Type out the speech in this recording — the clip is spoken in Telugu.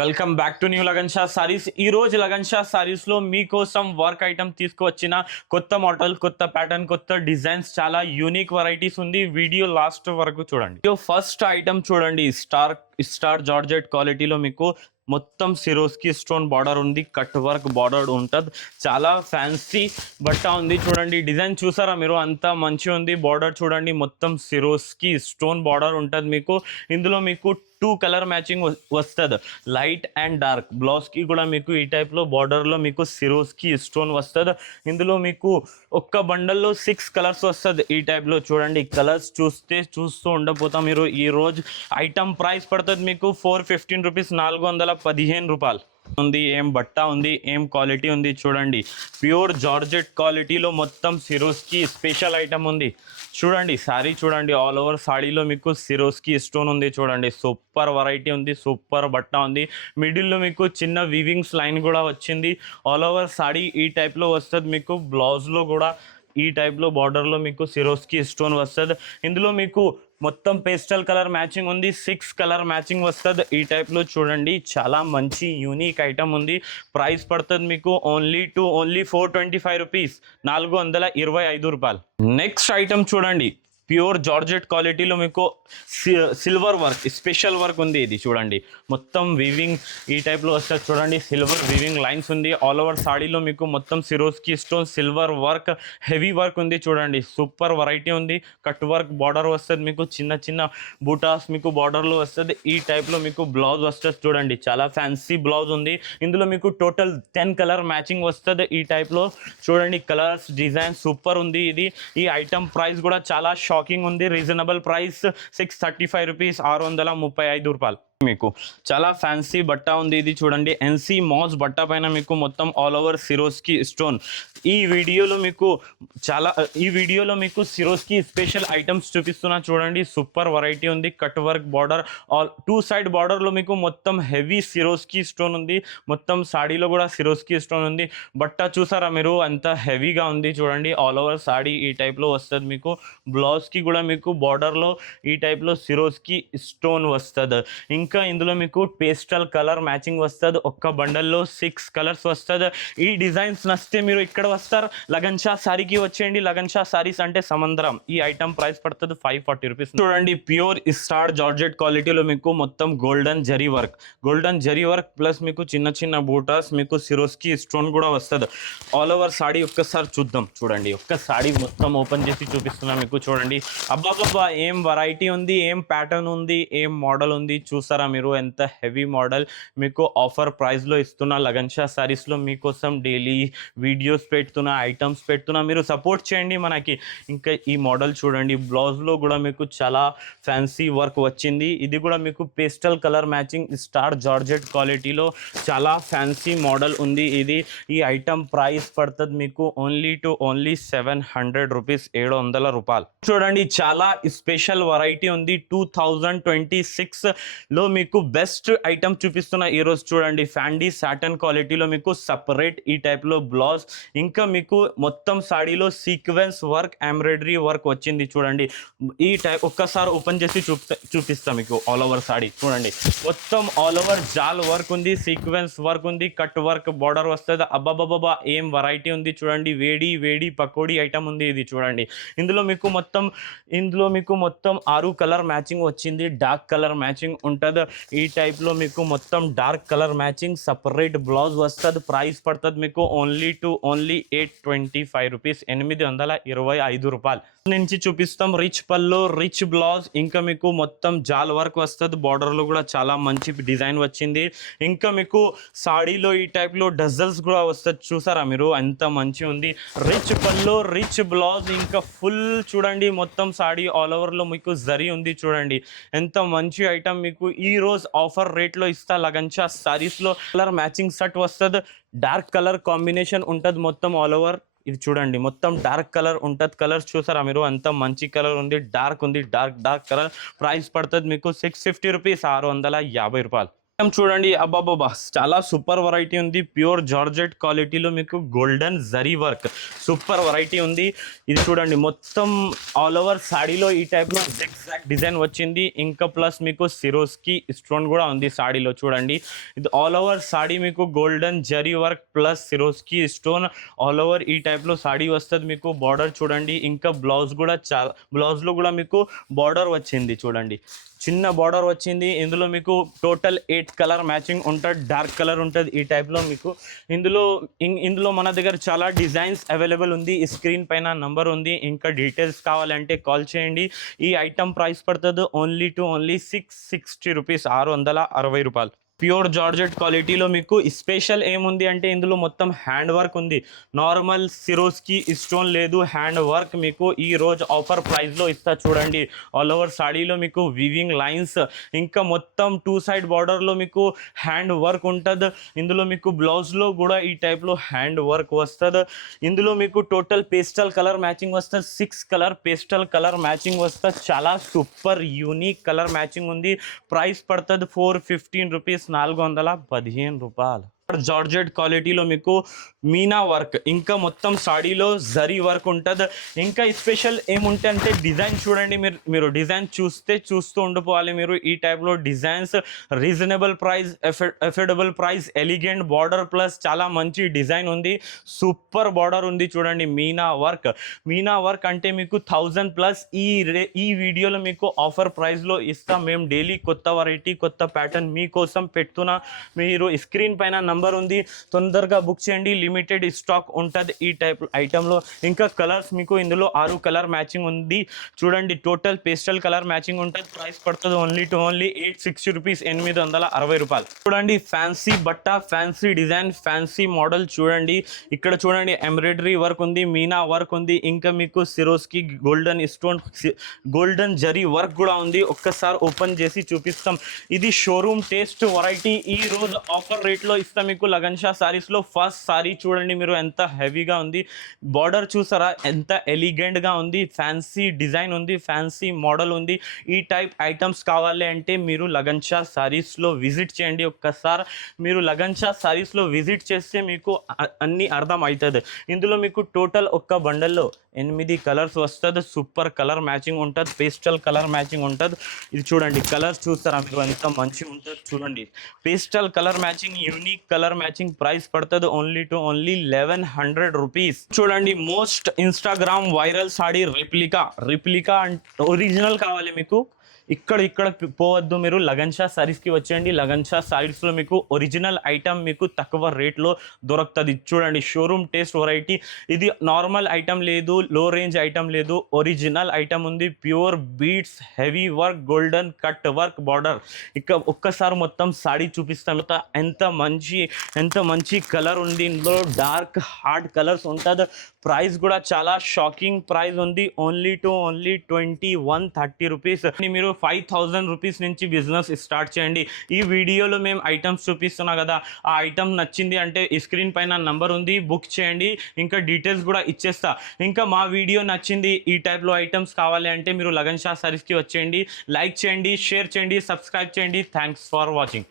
Welcome back to new lagan Shah saris. ఈ రోజు లగన్ షా సారీస్ లో మీకోసం వర్క్ ఐటమ్ తీసుకువచ్చిన కొత్త మోడల్, కొత్త ప్యాటర్న్, కొత్త డిజైన్స్, చాలా యూనిక్ వెరైటీస్ ఉంది. వీడియో లాస్ట్ వరకు చూడండి. ఫస్ట్ ఐటమ్ చూడండి, స్టార్ జార్జెట్ క్వాలిటీలో మీకు మొత్తం సిరోస్కి స్టోన్ బార్డర్ ఉంది, కట్ వర్క్ బార్డర్ ఉంటుంది. చాలా ఫ్యాన్సీ బట్ట ఉంది. చూడండి డిజైన్ చూసారా మీరు, అంతా మంచిగా ఉంది. బార్డర్ చూడండి, మొత్తం సిరోస్కి స్టోన్ బార్డర్ ఉంటుంది. మీకు ఇందులో మీకు 2 కలర్ మ్యాచింగ్ వస్తుంది, లైట్ అండ్ డార్క్. బ్లౌజ్కి కూడా మీకు ఈ టైప్లో బార్డర్లో మీకు సిరోస్కి స్టోన్ వస్తుంది. ఇందులో మీకు ఒక్క బండల్లో 6 కలర్స్ వస్తుంది. ఈ టైప్లో చూడండి, కలర్స్ చూస్తూ ఉండకపోతాం మీరు. ఈరోజు ఐటమ్ ప్రైస్ పడుతుంది మీకు 415 రూపీస్, 415 రూపాయలు ఉంది. ఏం బట్ట ఉంది, ఏం క్వాలిటీ ఉంది చూడండి. ప్యూర్ జార్జెట్ క్వాలిటీలో మొత్తం సిరోస్కి స్పెషల్ ఐటమ్ ఉంది. చూడండి సారీ చూడండి, ఆల్ ఓవర్ సాడీలో మీకు సిరోస్కి స్టోన్ ఉంది. చూడండి సూపర్ వెరైటీ ఉంది, సూపర్ బట్ట ఉంది. మిడిల్లో మీకు చిన్న వీవింగ్స్ లైన్ కూడా వచ్చింది. ఆల్ ఓవర్ సాడీ ఈ టైప్లో వస్తుంది. మీకు బ్లౌజ్లో కూడా ఈ టైప్లో బార్డర్లో మీకు సిరోస్కి స్టోన్ వస్తుంది. ఇందులో మీకు మొత్తం పేస్టల్ కలర్ మ్యాచింగ్ ఉంది, 6 కలర్ మ్యాచింగ్ వస్తుంది. ఈ టైప్లో చూడండి, చాలా మంచి యూనిక్ ఐటమ్ ఉంది. ప్రైస్ పడుతుంది మీకు ఓన్లీ 425 రూపీస్, 425 రూపాయలు. నెక్స్ట్ ఐటమ్ చూడండి, ప్యూర్ జార్జెట్ క్వాలిటీలో మీకు సిల్వర్ వర్క్, స్పెషల్ వర్క్ ఉంది. ఇది చూడండి, మొత్తం వీవింగ్ ఈ టైప్లో వస్తుంది. చూడండి సిల్వర్ వీవింగ్ లైన్స్ ఉంది. ఆల్ ఓవర్ సాడీలో మీకు మొత్తం Swarovski stone silver work, heavy work ఉంది. చూడండి సూపర్ వెరైటీ ఉంది. కట్ వర్క్ బార్డర్ వస్తుంది, మీకు చిన్న చిన్న బూటాస్ మీకు బార్డర్లో వస్తుంది. ఈ టైప్లో మీకు బ్లౌజ్ వస్తుంది. చూడండి చాలా ఫ్యాన్సీ బ్లౌజ్ ఉంది. ఇందులో మీకు టోటల్ 10 కలర్ మ్యాచింగ్ వస్తుంది. ఈ టైప్లో చూడండి, కలర్స్ డిజైన్ సూపర్ ఉంది. ఇది ఈ ఐటమ్ ప్రైస్ కూడా చాలా షాకింగ్ ఉంది. రీజనబుల్ ప్రైస్ 635 రూపీస్, 635 రూపాయలు. మీకు చాలా ఫ్యాన్సీ బట్ట ఉంది. ఇది చూడండి, ఎన్సీ మాస్ బట్ట పైన మీకు మొత్తం ఆల్ ఓవర్ సిరోస్కి స్టోన్. ఈ వీడియోలో మీకు సిరోస్కి స్పెషల్ ఐటమ్స్ చూపిస్తున్నా. చూడండి సూపర్ వెరైటీ ఉంది. కట్ వర్క్ బార్డర్, 2 సైడ్ బార్డర్లో మీకు మొత్తం హెవీ సిరోస్కి స్టోన్ ఉంది. మొత్తం సాడీలో కూడా సిరోస్కి స్టోన్ ఉంది. బట్ట చూసారా మీరు, అంత హెవీగా ఉంది. చూడండి ఆల్ ఓవర్ సాడీ ఈ టైప్లో వస్తుంది. మీకు బ్లౌజ్కి కూడా మీకు బార్డర్లో ఈ టైప్లో సిరోస్కి స్టోన్ వస్తుంది. ఇంకా ఇందులో మీకు పేస్టల్ కలర్ మ్యాచింగ్ వస్తుంది. ఒక్క బండల్లో 6 కలర్స్ వస్తుంది. ఈ డిజైన్స్ నచ్చితే మీరు ఇక్కడ వస్తారు, లగన్ షా సారీకి వచ్చేయండి. లగన్ షా సారీస్ అంటే సముద్రం. ఈ ఐటమ్ ప్రైస్ పడుతుంది 540 రూపీస్. చూడండి ప్యూర్ స్టార్ జార్జెట్ క్వాలిటీలో మీకు మొత్తం గోల్డెన్ జరీ వర్క్ ప్లస్ మీకు చిన్న చిన్న బూటాస్, మీకు సిరోస్కి స్టోన్ కూడా వస్తుంది. ఆల్ ఓవర్ సాడీ ఒక్కసారి చూద్దాం. చూడండి ఒక్క సాడీ మొత్తం ఓపెన్ చేసి చూపిస్తున్నా మీకు. చూడండి అబ్బాబ్బా, ఏం వెరైటీ ఉంది, ఏం ప్యాటర్న్ ఉంది, ఏం మోడల్ ఉంది. చూసారా మీరు, ఎంత హెవీ మోడల్ మీకు ఆఫర్ ప్రైస్లో ఇస్తున్నా. లగన్ షా సారీస్లో మీకోసం డైలీ వీడియోస్ పెడుతున్నా, ఐటమ్స్ పెడుతున్నా. మీరు సపోర్ట్ చేయండి మనకి. ఇంకా ఈ మోడల్ చూడండి, బ్లౌజ్లో కూడా మీకు చాలా ఫ్యాన్సీ వర్క్ వచ్చింది. ఇది కూడా మీకు pastel colour matching star georgette క్వాలిటీలో చాలా ఫ్యాన్సీ మోడల్ ఉంది. ఇది ఈ ఐటమ్ ప్రైస్ పడుతుంది మీకు ఓన్లీ 700 రూపీస్, 700 రూపాయలు. చూడండి చాలా స్పెషల్ వెరైటీ ఉంది. 2026లో మీకు బెస్ట్ ఐటమ్ చూపిస్తున్నా ఈరోజు. చూడండి ఫ్యాండీ సాటన్ క్వాలిటీలో మీకు సపరేట్ ఈ టైప్లో బ్లౌజ్, ఇంకా మీకు మొత్తం సాడీలో సీక్వెన్స్ వర్క్, ఎంబ్రాయిడరీ వర్క్ వచ్చింది. చూడండి ఈ టైప్ ఒక్కసారి ఓపెన్ చేసి చూపిస్తాం మీకు. ఆల్ ఓవర్ సాడీ చూడండి, మొత్తం ఆల్ ఓవర్ జాల్ వర్క్ ఉంది, సీక్వెన్స్ వర్క్ ఉంది, కట్ వర్క్ బార్డర్ వస్తుంది. అబ్బాబాబా ఏం వెరైటీ ఉంది. చూడండి వేడి పకోడీ ఐటమ్ ఉంది. ఇది చూడండి, ఇందులో మీకు మొత్తం 6 కలర్ మ్యాచింగ్ వచ్చింది. డార్క్ కలర్ మ్యాచింగ్ ఉంటుంది. ఈ టైప్లో మీకు మొత్తం dark colour matching, separate blouse వస్తుంది. ప్రైస్ పడుతుంది మీకు ఓన్లీ 825 రూపీస్, 825 రూపాయలు. నుంచి చూపిస్తాం రిచ్ పల్లో, రిచ్ బ్లౌజ్, ఇంకా మీకు మొత్తం జాల్ వర్క్ వస్తుంది. బార్డర్లో కూడా చాలా మంచి డిజైన్ వచ్చింది. ఇంకా మీకు సాడీలో ఈ టైప్లో డజల్స్ కూడా వస్తుంది. చూసారా మీరు, ఎంత మంచి ఉంది. రిచ్ పల్లో, రిచ్ బ్లౌజ్, ఇంకా ఫుల్ చూడండి మొత్తం సాడీ ఆల్ ఓవర్లో మీకు జరీ ఉంది. చూడండి ఎంత మంచి ఐటమ్ మీకు ఈ రోజు ఆఫర్ రేట్లో ఇస్తా. లగన్ షా సారీస్లో కలర్ మ్యాచింగ్ సెట్ వస్తుంది. డార్క్ కలర్ కాంబినేషన్ ఉంటుంది మొత్తం ఆల్ ఓవర్. ఇది చూడండి మొత్తం డార్క్ కలర్ ఉంటుంది. కలర్స్ చూసారా మీరు, అంత మంచి కలర్ ఉంది. డార్క్ ఉంది, డార్క్ కలర్. ప్రైస్ పడుతుంది మీకు 650 రూపీస్, 650 రూపాయలు. చూడండి, అబ్బాబాబా చాలా సూపర్ వెరైటీ ఉంది. ప్యూర్ జార్జెట్ క్వాలిటీలో మీకు golden zari work super variety ఉంది. ఇది చూడండి, మొత్తం ఆల్ ఓవర్ సాడీలో ఈ టైప్లో ఎగ్జాక్ట్ డిజైన్ వచ్చింది. ఇంకా ప్లస్ మీకు సిరోస్కి స్టోన్ కూడా ఉంది సాడీలో. చూడండి, ఇది ఆల్ ఓవర్ సాడీ మీకు golden zari work plus Swarovski stone all over ఈ టైప్లో సాడీ వస్తుంది మీకు. బార్డర్ చూడండి, ఇంకా బ్లౌజ్ కూడా బ్లౌజ్లో కూడా మీకు బార్డర్ వచ్చింది. చూడండి, చిన్న బార్డర్ వచ్చింది. ఇందులో మీకు టోటల్ 8 కలర్ మ్యాచింగ్ ఉంటుంది. డార్క్ కలర్ ఉంటుంది ఈ టైప్లో మీకు. ఇందులో మన దగ్గర చాలా డిజైన్స్ అవైలబుల్ ఉంది. ఈ స్క్రీన్ పైన నంబర్ ఉంది. ఇంకా డీటెయిల్స్ కావాలంటే కాల్ చేయండి. ఈ ఐటమ్ ప్రైస్ పడుతుంది ఓన్లీ 660 రూపీస్, 660 రూపాయలు. ప్యూర్ జార్జెట్ క్వాలిటీలో మీకు స్పెషల్ ఏముంది అంటే ఇందులో మొత్తం హ్యాండ్ వర్క్ ఉంది. నార్మల్ సిరోస్కి స్టోన్ లేదు, హ్యాండ్ వర్క్ మీకు ఈ రోజు ఆఫర్ ప్రైస్లో ఇస్తా. చూడండి, ఆల్ ఓవర్ సాడీలో మీకు వివింగ్ లైన్స్, ఇంకా మొత్తం 2 సైడ్ బార్డర్లో మీకు హ్యాండ్ వర్క్ ఉంటుంది. ఇందులో మీకు బ్లౌజ్లో కూడా ఈ టైప్లో హ్యాండ్ వర్క్ వస్తుంది. ఇందులో మీకు టోటల్ పేస్టల్ కలర్ మ్యాచింగ్ వస్తుంది. 6 కలర్ పేస్టల్ కలర్ మ్యాచింగ్ వస్తుంది. చాలా సూపర్ యూనిక్ కలర్ మ్యాచింగ్ ఉంది. ప్రైస్ పడుతుంది 415 రూపీస్, 415 రూపాయలు. జార్జెట్ క్వాలిటీలో మీకు మీనా వర్క్, ఇంకా మొత్తం సాడీలో జరీ వర్క్ ఉంటుంది. ఇంకా స్పెషల్ ఏముంటే డిజైన్ చూడండి, మీరు డిజైన్ చూస్తూ ఉండిపోవాలి మీరు. ఈ టైప్లో designs reasonable price, affordable price, elegant border plus చాలా మంచి డిజైన్ ఉంది. సూపర్ బార్డర్ ఉంది. చూడండి, మీనా వర్క్ అంటే మీకు 1000 ప్లస్. ఈ వీడియోలో మీకు ఆఫర్ ప్రైస్లో ఇస్తాం. మేము డైలీ కొత్త వెరైటీ కొత్త ప్యాటర్న్ మీకోసం పెడుతున్నా. మీరు స్క్రీన్ పైన నంబర్ ఉంది, తొందరగా బుక్ చేయండి. లిమిటెడ్ స్టాక్ ఉంటుంది ఈ టైప్ ఐటెంలో. ఇంకా కలర్స్ మీకు ఇందులో 6 కలర్ మ్యాచింగ్ ఉంది. చూడండి, టోటల్ పేస్టల్ కలర్ మ్యాచింగ్ ఉంటుంది. ప్రైస్ పడుతుంది ఓన్లీ 860 రూపీస్, 860 రూపాయలు. చూడండి, ఫ్యాన్సీ బట్ట, ఫ్యాన్సీ డిజైన్, ఫ్యాన్సీ మోడల్. చూడండి, ఇక్కడ చూడండి ఎంబ్రాయిడరీ వర్క్ ఉంది, మీనా వర్క్ ఉంది. ఇంకా మీకు Swarovski golden stone, golden zari work కూడా ఉంది. ఒక్కసారి ఓపెన్ చేసి చూపిస్తాం. ఇది షోరూమ్ టేస్ట్ వెరైటీ. ఈ రోజు ఆఫర్ రేట్లో ఇస్తాం మీకు లగన్ షా సారీస్లో. ఫస్ట్ సారీ చూడండి మీరు, ఎంత హెవీగా ఉంది. బార్డర్ చూసారా ఎంత ఎలిగెంట్గా ఉంది. ఫ్యాన్సీ డిజైన్ ఉంది, ఫ్యాన్సీ మోడల్ ఉంది. ఈ టైప్ ఐటమ్స్ కావాలి అంటే మీరు లగన్ షా సారీస్లో విజిట్ చేయండి. ఒక్కసారి మీరు లగన్ షా సారీస్లో విజిట్ చేస్తే మీకు అన్నీ అర్థం అవుతుంది. ఇందులో మీకు టోటల్ ఒక్క బండల్లో 8 కలర్స్ వస్తుంది. సూపర్ కలర్ మ్యాచింగ్ ఉంటుంది, పేస్టల్ కలర్ మ్యాచింగ్ ఉంటుంది. ఇది చూడండి, కలర్స్ చూస్తారా మీరు ఎంత మంచిగా ఉంటుంది. చూడండి, pastel colour matching, unique colour matching. Price పడుతుంది ఓన్లీ 1100 రూపీస్. చూడండి, most Instagram viral saree replica original కావాలి మీకు. ఇక్కడ పోవద్దు మీరు, లగన్ షా సారీస్కి వచ్చేయండి. లగన్ షా సారీస్లో మీకు ఒరిజినల్ ఐటమ్ మీకు తక్కువ రేట్లో దొరుకుతుంది. చూడండి, షోరూమ్ టేస్ట్ వెరైటీ. ఇది నార్మల్ ఐటమ్ లేదు, లో రేంజ్ ఐటమ్ లేదు, ఒరిజినల్ ఐటమ్ ఉంది. Pure beads, heavy work, golden cut work border. ఇక ఒక్కసారి మొత్తం సాడీ చూపిస్తాం. ఎంత మంచి కలర్ ఉంది. ఇందులో డార్క్ హార్డ్ కలర్స్ ఉంటుంది. ప్రైస్ కూడా చాలా షాకింగ్ ప్రైస్ ఉంది. Only 2130 rupees. మీరు 5000 రూపీస్ నుంచి బిజినెస్ స్టార్ట్ చేయండి. ఈ వీడియోలో మేము ఐటమ్స్ చూపిస్తున్నాం కదా, ఆ ఐటమ్ నచ్చింది అంటే స్క్రీన్ పైన నంబర్ ఉంది, బుక్ చేయండి. ఇంకా డీటెయిల్స్ కూడా ఇచ్చేస్తా. ఇంకా మా వీడియో నచ్చింది, ఈ టైప్లో ఐటమ్స్ కావాలి అంటే మీరు లగన్ షా సారీస్కి వచ్చేయండి. లైక్ చేయండి, షేర్ చేయండి, సబ్స్క్రైబ్ చేయండి. Thanks for watching.